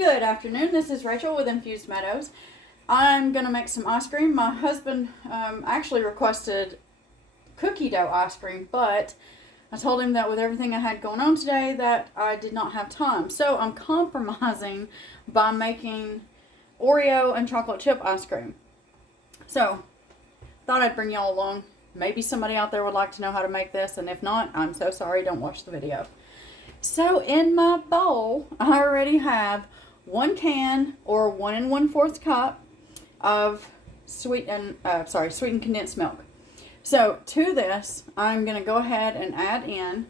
Good afternoon. This is Rachel with Infused Meadows. I'm going to make some ice cream. My husband actually requested cookie dough ice cream, but I told him that with everything I had going on today that I did not have time. So I'm compromising by making Oreo and chocolate chip ice cream. So thought I'd bring y'all along. Maybe somebody out there would like to know how to make this, and if not, I'm so sorry, don't watch the video. So in my bowl, I already have 1 can or 1 1/4 cup of sweetened condensed milk. So to this, I'm going to go ahead and add in,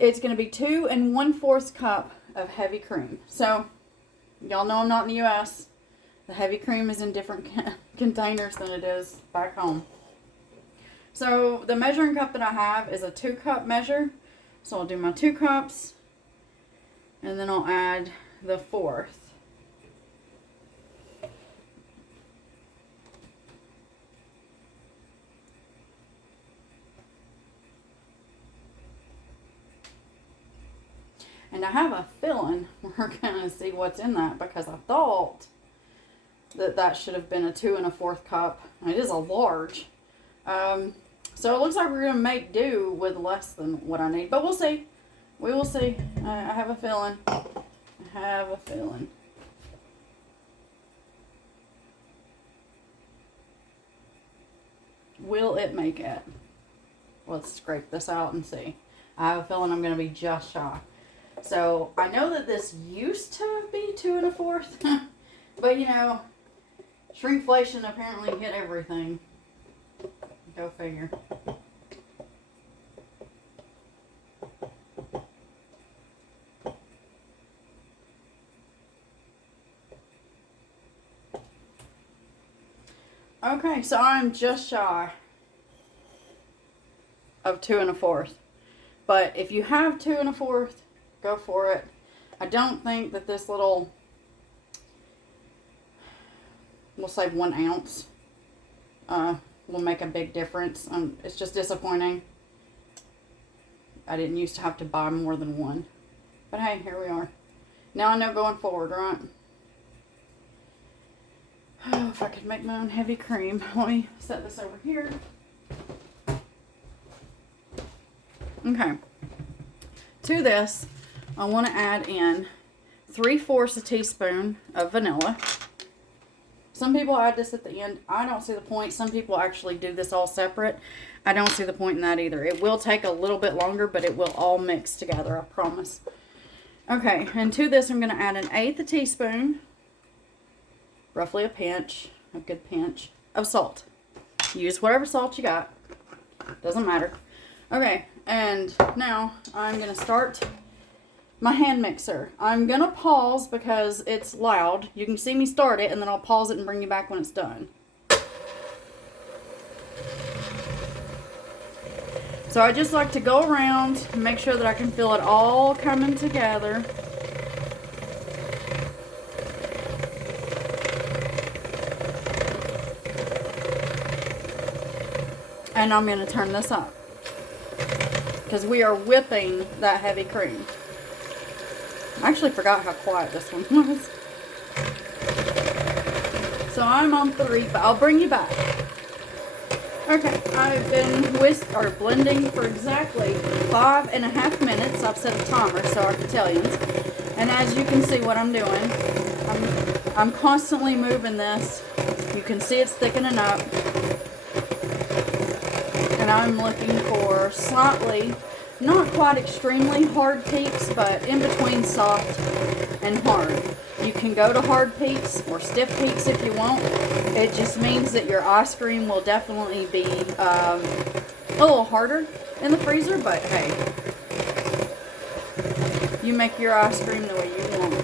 it's going to be 2 1/4 cup of heavy cream. So y'all know I'm not in the U.S. The heavy cream is in different containers than it is back home. So the measuring cup that I have is a 2-cup measure. So I'll do my 2 cups, and then I'll add the 4th. And I have a feeling we're going to see what's in that, because I thought that should have been a 2 1/4 cup. It is a large. So it looks like we're going to make do with less than what I need. But we'll see. We will see. I have a feeling. Will it make it? Let's scrape this out and see. I have a feeling I'm going to be just shy. So I know that this used to be 2 1/4. But you know, shrinkflation apparently hit everything. Go figure. Okay, so I'm just shy of 2 1/4. But if you have 2 1/4, go for it. I don't think that this little, we'll say 1 ounce, will make a big difference. It's just disappointing. I didn't used to have to buy more than 1. But hey, here we are. Now I know going forward, right? Oh, if I could make my own heavy cream. Let me set this over here. Okay. To this, I want to add in 3/4 teaspoon of vanilla. Some people add this at the end. I don't see the point. Some people actually do this all separate. I don't see the point in that either. It will take a little bit longer, but it will all mix together, I promise. Okay, and to this I'm going to add 1/8 teaspoon, roughly a pinch, a good pinch, of salt. Use whatever salt you got. Doesn't matter. Okay, and now I'm going to start my hand mixer. I'm going to pause because it's loud. You can see me start it, and then I'll pause it and bring you back when it's done. So I just like to go around and make sure that I can feel it all coming together. And I'm going to turn this up, because we are whipping that heavy cream. I actually forgot how quiet this one was. So I'm on 3, but I'll bring you back. Okay, I've been blending for exactly 5.5 minutes. I've set a timer so our Italians. And as you can see what I'm doing, I'm constantly moving this. You can see it's thickening up. And I'm looking for slightly, not quite extremely hard peaks, but in between soft and hard. You can go to hard peaks or stiff peaks if you want. It just means that your ice cream will definitely be a little harder in the freezer, but hey, you make your ice cream the way you want.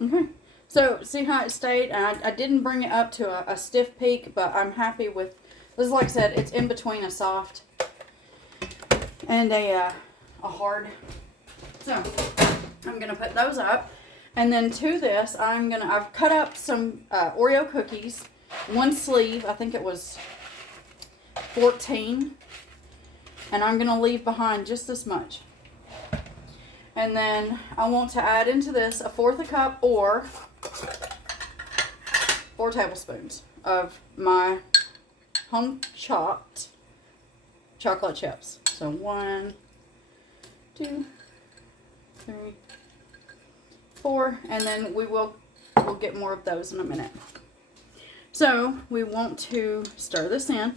Okay, So, see how it stayed? And I didn't bring it up to a stiff peak, but I'm happy with this. Like I said, it's in between a soft and a hard. So, I'm going to put those up. And then to this, I've cut up some Oreo cookies. One sleeve, I think it was 14. And I'm going to leave behind just this much. And then I want to add into this 1/4 cup or 4 tablespoons of my home chopped chocolate chips. So 1, 2, 3, 4, and then we'll get more of those in a minute. So we want to stir this in.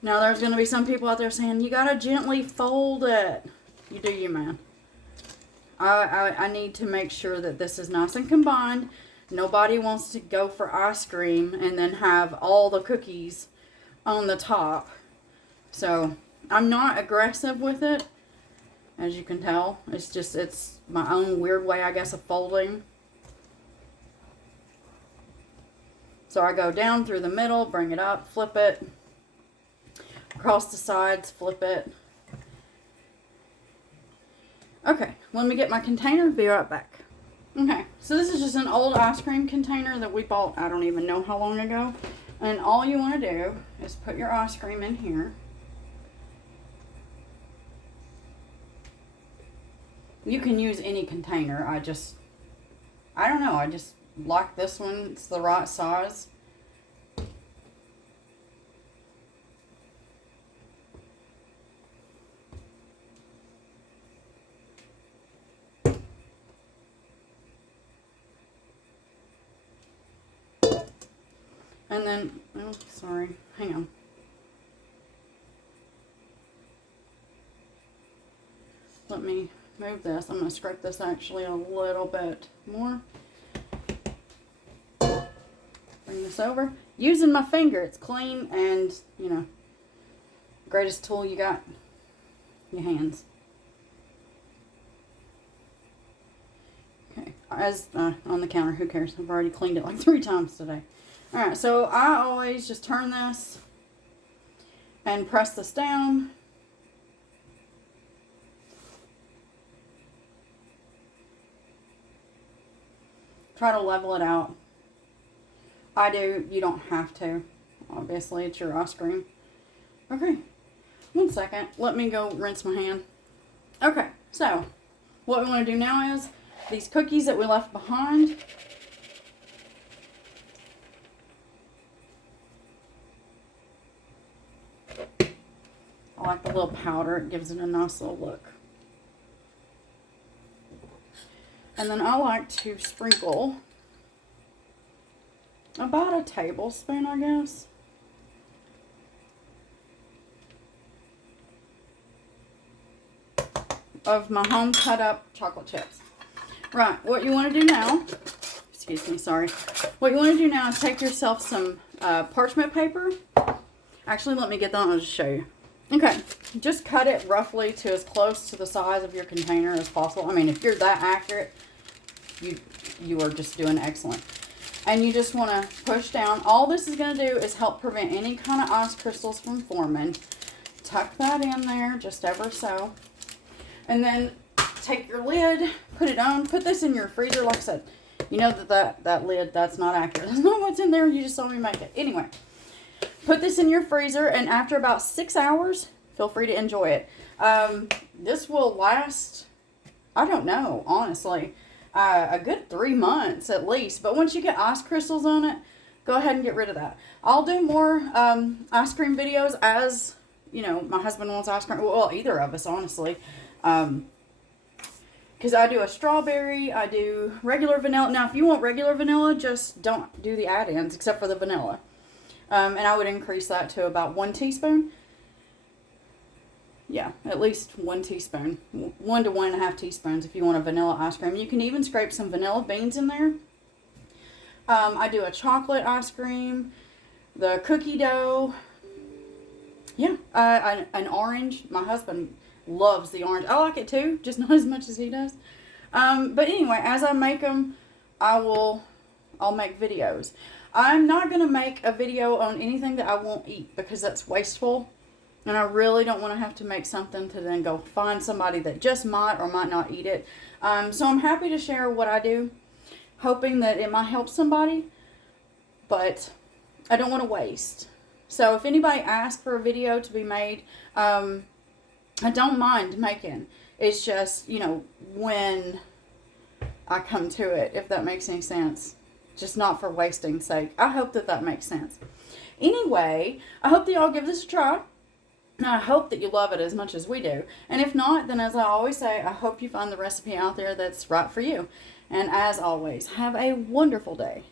Now there's going to be some people out there saying, you got to gently fold it. You do you, man. I need to make sure that this is nice and combined. Nobody wants to go for ice cream and then have all the cookies on the top. So I'm not aggressive with it, as you can tell. It's my own weird way, I guess, of folding. So I go down through the middle, bring it up, flip it. Across the sides, flip it. Okay, let me get my container, be right back. Okay, so this is just an old ice cream container that we bought, I don't even know how long ago. And all you want to do is put your ice cream in here. You can use any container. I don't know, I just like this one. It's the right size. And then, oh, sorry, hang on. Let me move this. I'm going to scrape this actually a little bit more. Bring this over. Using my finger, it's clean and, you know, greatest tool you got, your hands. Okay, as on the counter, who cares? I've already cleaned it like 3 times today. Alright, so I always just turn this and press this down. Try to level it out. I do. You don't have to. Obviously, it's your ice cream. Okay, 1 second. Let me go rinse my hand. Okay, so what we want to do now is these cookies that we left behind. I like the little powder. It gives it a nice little look. And then I like to sprinkle about a tablespoon, I guess. Of my home cut up chocolate chips. Right, what you want to do now, excuse me, sorry. What you want to do now is take yourself some parchment paper. Actually, let me get that and I'll just show you. Okay, just cut it roughly to as close to the size of your container as possible. I mean, if you're that accurate, you are just doing excellent. And you just want to push down. All this is going to do is help prevent any kind of ice crystals from forming. Tuck that in there just ever so. And then take your lid, put it on, put this in your freezer. Like I said, you know that lid, that's not accurate. That's not what's in there. You just saw me make it. Anyway. Put this in your freezer, and after about 6 hours, feel free to enjoy it. This will last, I don't know, honestly, a good 3 months at least. But once you get ice crystals on it, go ahead and get rid of that. I'll do more ice cream videos as, you know, my husband wants ice cream. Well, either of us, honestly. Because I do a strawberry, I do regular vanilla. Now, if you want regular vanilla, just don't do the add-ins except for the vanilla. And I would increase that to about 1 teaspoon. Yeah, at least 1 teaspoon. 1 to 1.5 teaspoons if you want a vanilla ice cream. You can even scrape some vanilla beans in there. I do a chocolate ice cream, the cookie dough. Yeah, an orange. My husband loves the orange. I like it too, just not as much as he does. But anyway, as I make them, I'll make videos. I'm not going to make a video on anything that I won't eat because that's wasteful. And I really don't want to have to make something to then go find somebody that just might or might not eat it. So I'm happy to share what I do, hoping that it might help somebody. But I don't want to waste. So if anybody asks for a video to be made, I don't mind making. It's just, when I come to it, if that makes any sense. Just not for wasting's sake. I hope that makes sense. Anyway, I hope that y'all give this a try. And I hope that you love it as much as we do. And if not, then as I always say, I hope you find the recipe out there that's right for you. And as always, have a wonderful day.